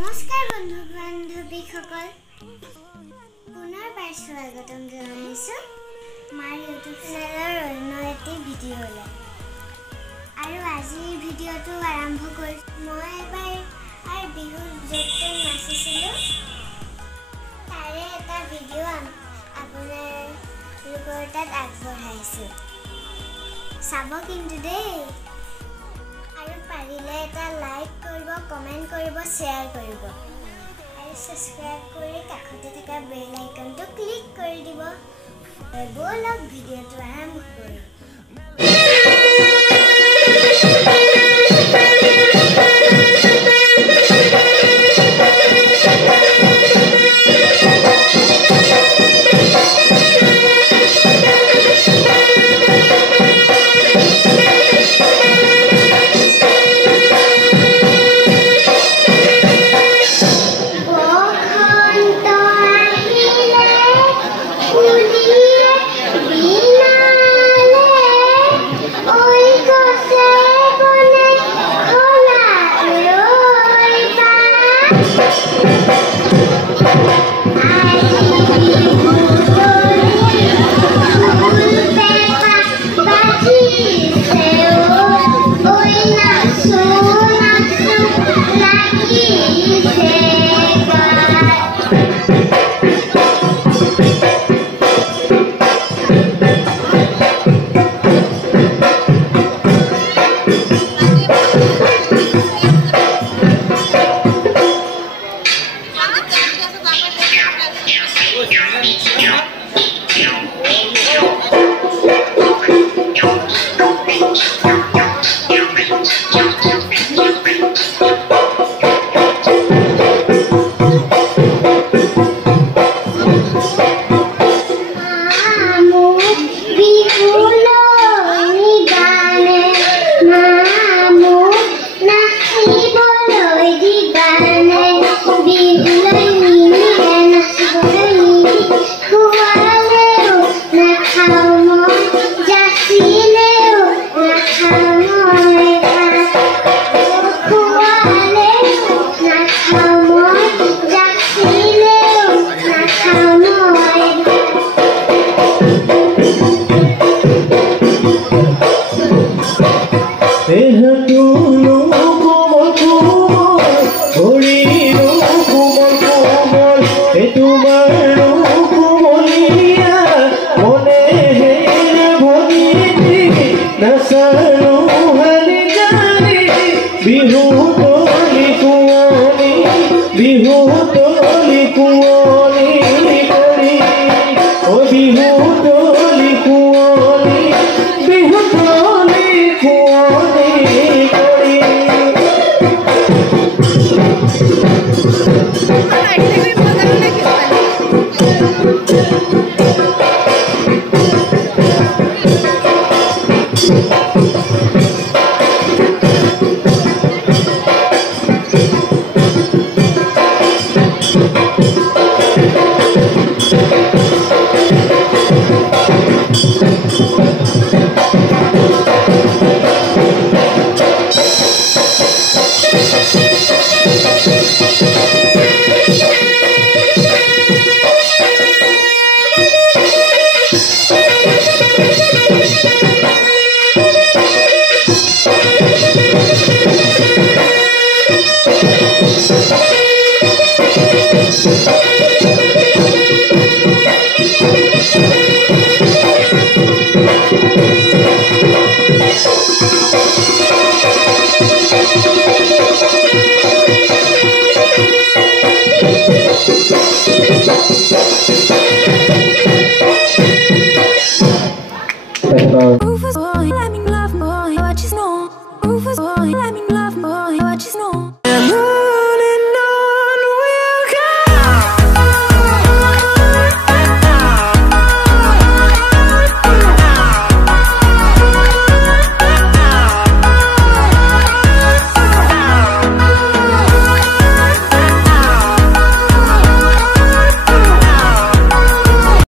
নমস্কাৰ বন্ধু বান্ধৱীসকল পুনৰবাৰ স্বাগতম জনাইছো আমাৰ ইউটিউব চেনেলৰ অন্য এটি ভিডিঅ'লৈ আৰু আজি ভিডিঅ'টো আৰম্ভ কৰিছো মই এবাৰ বিহুৰ য'ত নাচিছিলোঁ তাৰে এটা ভিডিঅ' আপোনালোকৰ তাত আগবঢ়াইছোঁ চাব কিন্তু দেই আৰু পাৰিলে এটা লাইক কৰিব কমেন্ট কৰিব শেয়াৰ কৰিব আৰু সাবস্ক্ৰাইব কৰি কাষতে থকা বেল আইকনটো ক্লিক কৰি দিব বলক ভিডিঅ'টো আৰম্ভ কৰোঁ